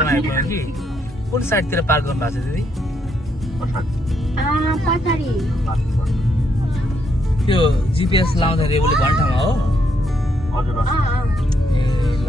क्षेत्रमा आइपुग्यो कि कुन साइडतिर पार्क गर्नु भएको छ दिदी पछाडि त्यो जिपिएस लाउँदाखेरि उसले भन्ने ठाउँमा हो ए ल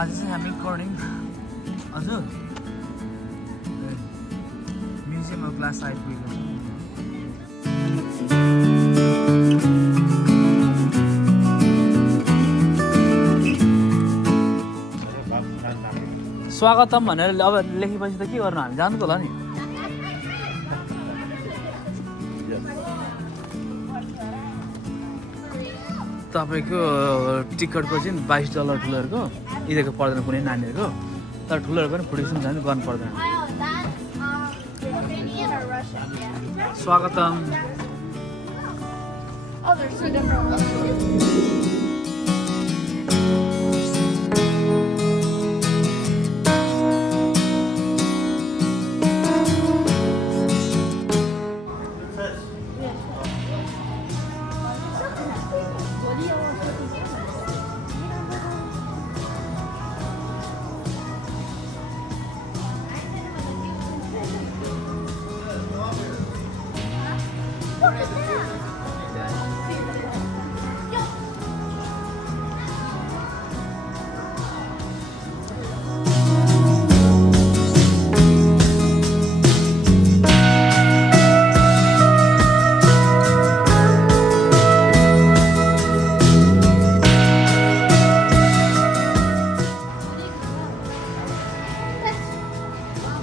आज चाहिँ हामी कर्डिङ हजुर म्युजियम अफ ग्लास आइपुगेको छौँ स्वागतम भनेर अब लेखेपछि त के गर्नु हामी जानु होला नि तपाईँको टिकटको चाहिँ $22 ठुलोहरूको यिनीहरूको पर्दैन कुनै नानीहरूको तर ठुलोहरू पनि फुटेको जानु गर्नु पर्दैन स्वागतम Oh, there's two different ones.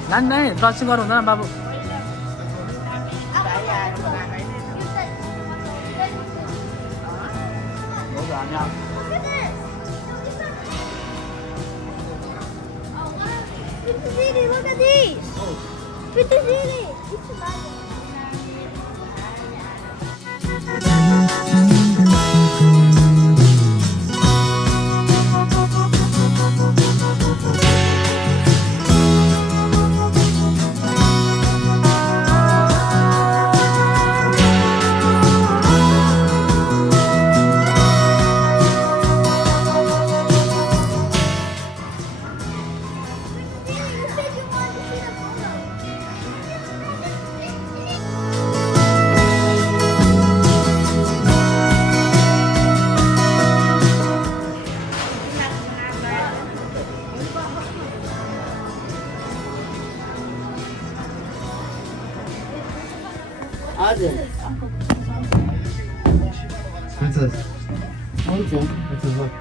नानी नानी दर्शन गर्नु हुँदैन बाबु Look at these. Fettuccine. Princess. Okay. Princess, look.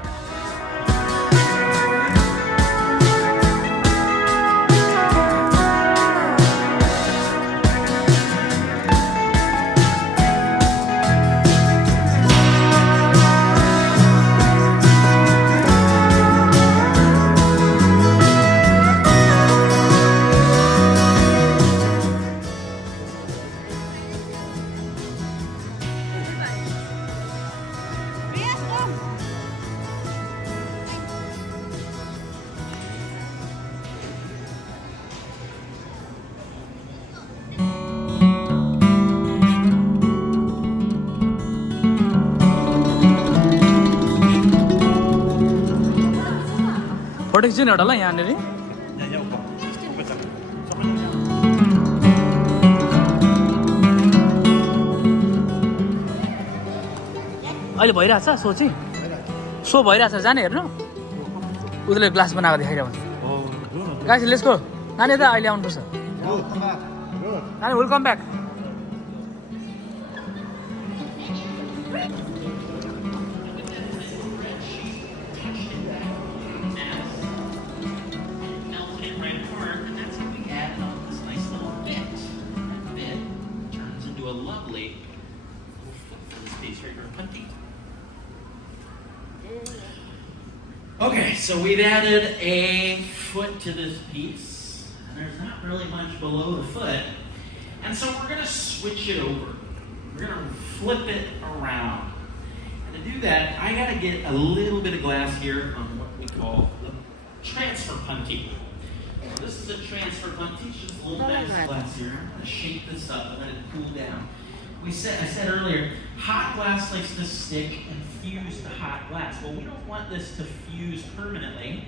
Photo खिच्नु एउटा ल यहाँनिर अहिले भइरहेछ सो चाहिँ सो भइरहेछ जाने हेर्नु उसले ग्लास बनाएको देखाइरहेको हुन्छ गाइस लेट्स गो नानी त अहिले आउनुपर्छ नानी welcome back Okay, so we've added a foot to this piece, and there's not really much below the foot, and so we're going to switch it over. We're going to flip it around. And to do that, I got to get a little bit of glass here on what we call the transfer punty. So this is a transfer punty. It's just a little nice glass here. I'm going to shake this up and let it cool down. I said earlier, hot glass likes to stick and fuse to hot glass. Well, we don't want this to fuse permanently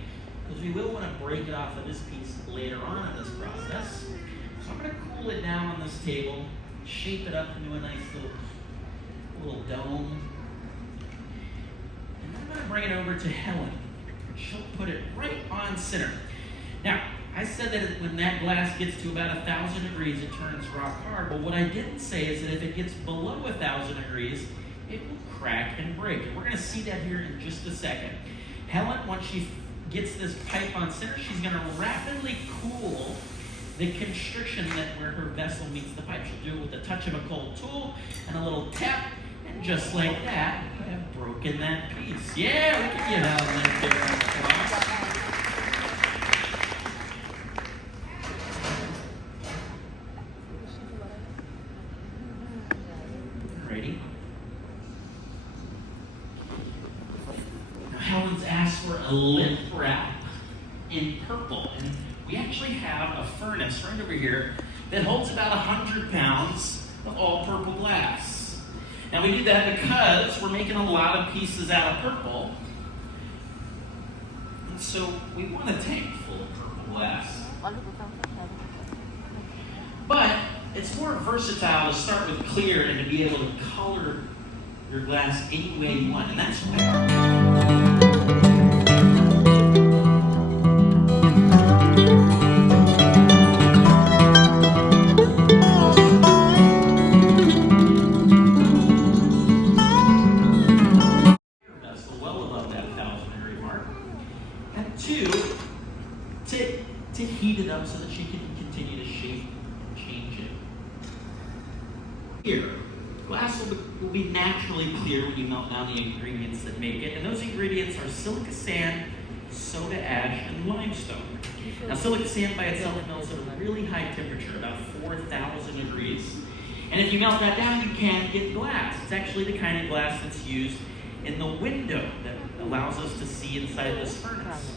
because we will want to break it off of this piece later on in this process. So I'm going to cool it down on this table, shape it up into a nice little dome. And then I'm going to bring it over to Helen. She'll put it right on center. Now, I said that when that glass gets to about 1,000 degrees, it turns rock hard. But what I didn't say is that if it gets below 1,000 degrees, it will crack and break. And we're going to see that here in just a second. Helen, once she gets this pipe on center, she's going to rapidly cool the constriction where her vessel meets the pipe. She'll do it with the touch of a cold tool and a little tap. And just like that, I have broken that piece. Yeah, we can give Helen a big round of applause. Helen's asked for a lip wrap in purple. And we actually have a furnace right over here that holds about 100 pounds of all purple glass. Now we did that because we're making a lot of pieces out of purple. And so we want a tank full of purple glass. But it's more versatile to start with clear and to be able to color your glass any way you want. And that's why well above that 1,000 degree mark. And two, to heat it up so that you can continue to shape and change it. Here, glass will be naturally clear when you melt down the ingredients that make it. And those ingredients are silica sand, soda ash, and limestone. Now, silica sand by itself melts at a really high temperature, about 4,000 degrees. And if you melt that down, you can get glass. It's actually the kind of glass that's used in the window that allows us to see inside this furnace.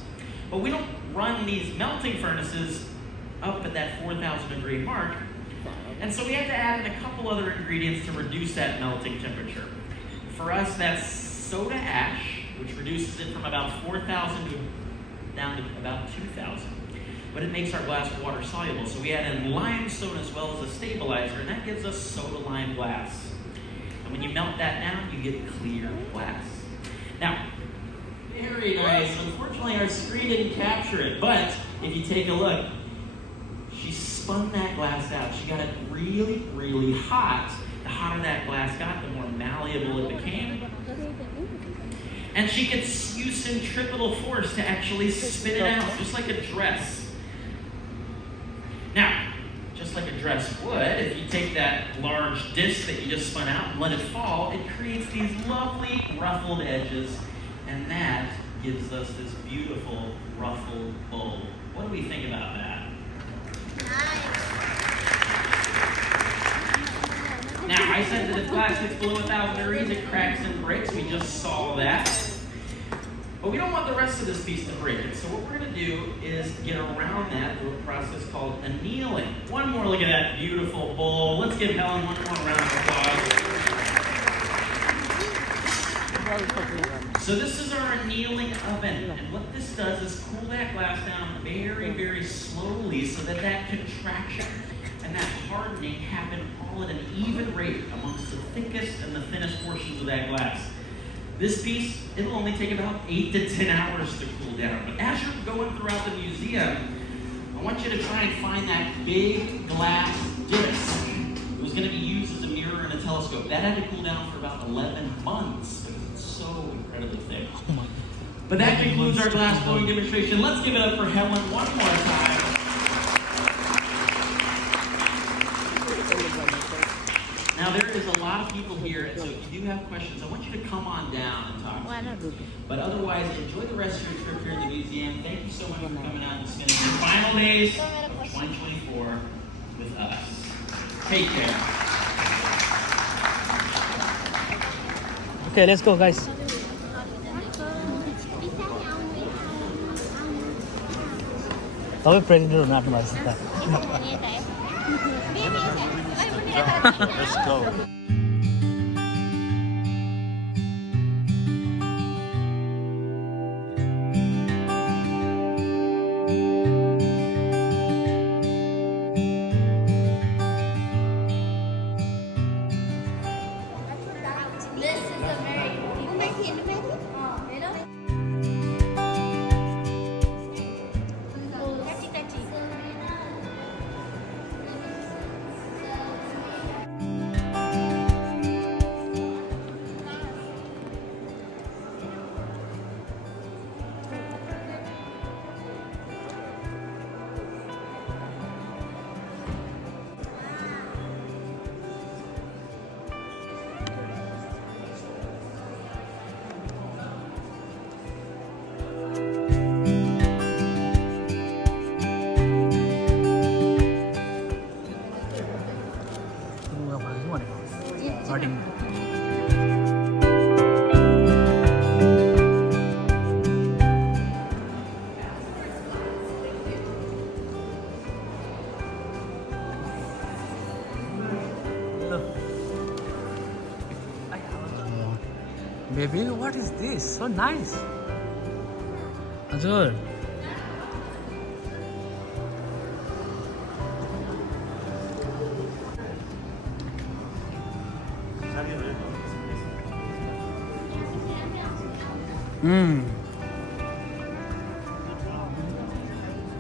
But we don't run these melting furnaces up at that 4,000 degree mark. And so we have to add in a couple other ingredients to reduce that melting temperature. For us, that's soda ash, which reduces it from about 4,000 down to about 2,000. But it makes our glass water soluble. So we add in limestone as well as a stabilizer, and that gives us soda lime glass. And when you melt that down, you get clear glass. Now, very nice. Unfortunately, our screen didn't capture it, but if you take a look, she spun that glass out. She got it really, really hot. The hotter that glass got, the more malleable it became. And she could use centripetal force to actually spin it out, just like a dress. Now, just like a dress would, if you take that large disc that you just spun out and let it fall, it creates these lovely ruffled edges, and that gives us this beautiful ruffled bowl. What do we think about that? Now, I said that if glass gets below 1,000 degrees, it cracks and breaks. We just saw that. But we don't want the rest of this piece to break it. So what we're going to do is get around that through a process called annealing. One more look at that beautiful bowl. Let's give Helen one more round of applause. So this is our annealing oven. And what this does is cool that glass down very, very slowly so that that contraction and that hardening happen all at an even rate amongst the thickest and the thinnest portions of that glass. This piece, it'll only take about 8 to 10 hours to cool down. But as you're going throughout the museum, I want you to try and find that big glass disc. It was going to be used as a mirror and a telescope. That had to cool down for about 11 months because it's so incredibly thick. But that concludes our glass blowing demonstration. Let's give it up for Helen one more time. Now, there is a lot of people here, and so if you do have questions, I want you to come on down and talk to me. But otherwise, enjoy the rest of your trip here at the museum. Thank you so much for coming out and spending your final days of 2024 with us. Take care. Okay, let's go, guys. तपाईँ president हुनु आँट्नु भएको छ त Let's go. This is a very हटिङ Baby, what is this? So nice. हजुर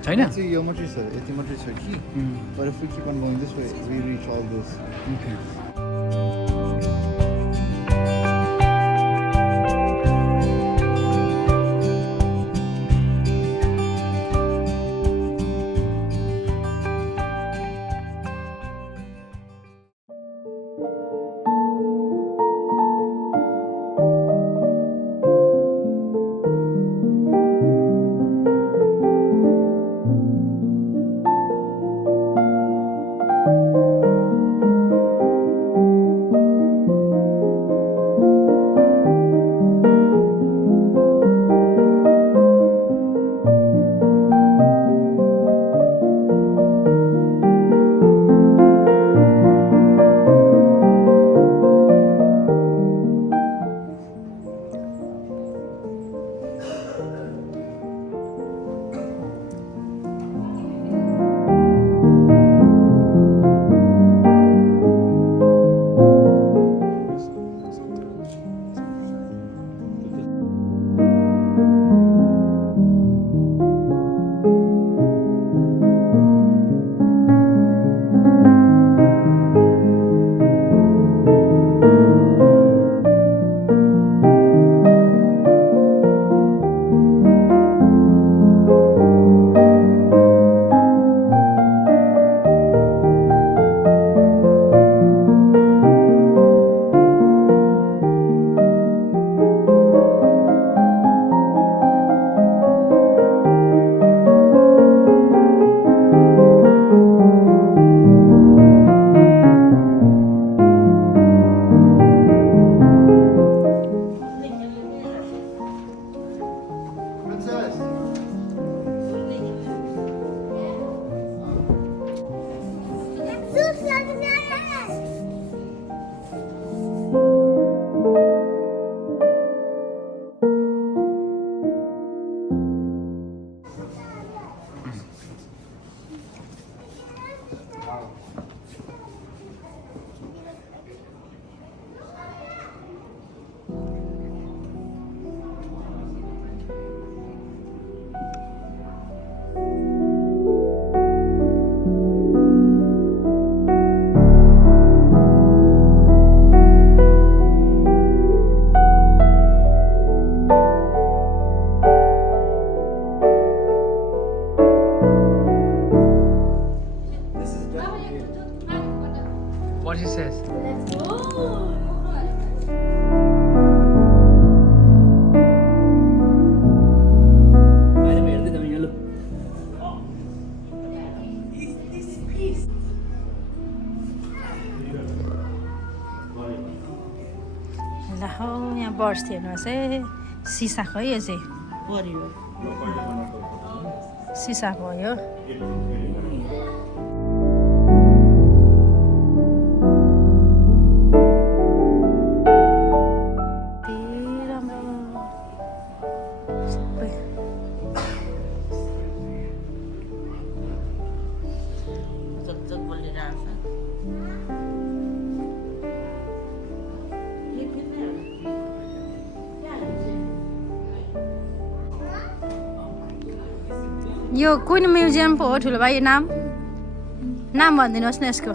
छैन See, your matter is यति मात्रै छ कि but if we keep on going this way we reach all those. Okay. Princess. What he says? बाहिर हेर्दै जाउँ यहाँ लु ल हौ यहाँ बर्ड्स हेर्नुहोस् है सिसाको है यो चाहिँ सिसाको हो यो यो कुन म्युजियम पो हो ठुलो भाइ नाम भनिदिनुहोस् न यसको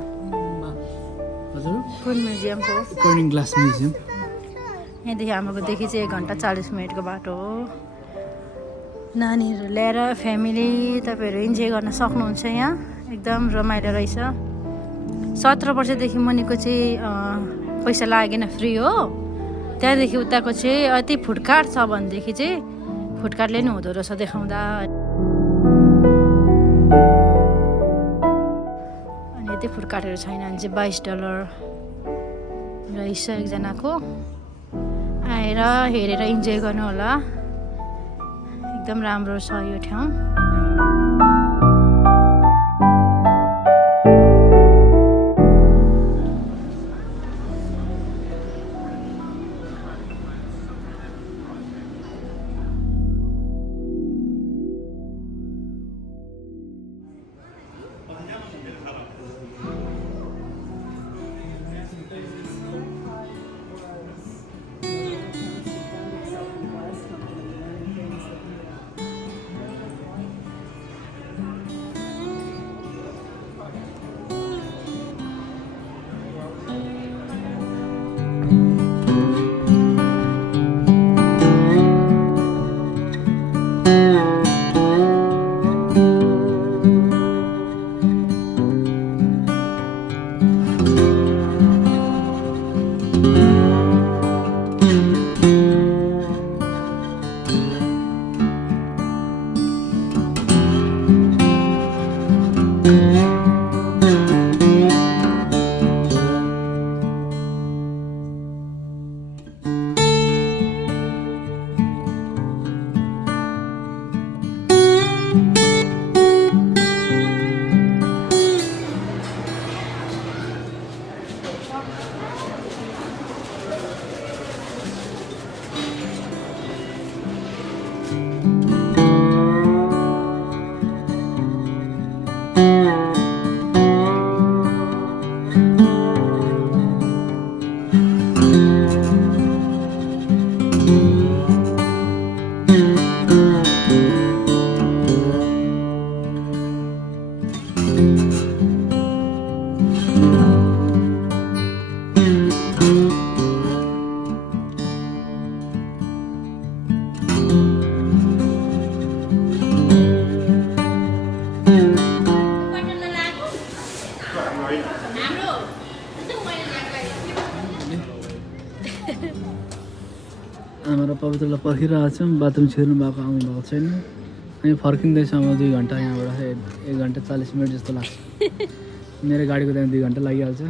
हजुर कुन म्युजियम पो कर्निङ ग्लास म्युजियम यहाँदेखि हाम्रोदेखि चाहिँ 1 घन्टा 40 मिनटको बाटो हो नानीहरू ल्याएर फ्यामिली तपाईँहरू इन्जोय गर्न सक्नुहुन्छ यहाँ एकदम रमाइलो रहेछ 17 वर्षदेखि मुनिको चाहिँ पैसा लागेन फ्री हो त्यहाँदेखि उताको चाहिँ अति फुटकाट छ भनेदेखि चाहिँ फुटकाटले नि हुँदो रहेछ देखाउँदा अनि यति फुटकाटहरू छैन भने चाहिँ $22 रहेछ एकजनाको आएर हेरेर इन्जोय गर्नु होला एकदम राम्रो छ यो ठाउँ आमा र पवित्रलाई पर्खिरहेको छौँ बाथरुम छिर्नु भएको आउनु भएको छैन अनि फर्किँदैछौँ अब 2 घन्टा यहाँबाट 1 घन्टा 40 मिनट जस्तो लाग्छ मेरो गाडीको त्यहाँ 2 घन्टा लागिहाल्छ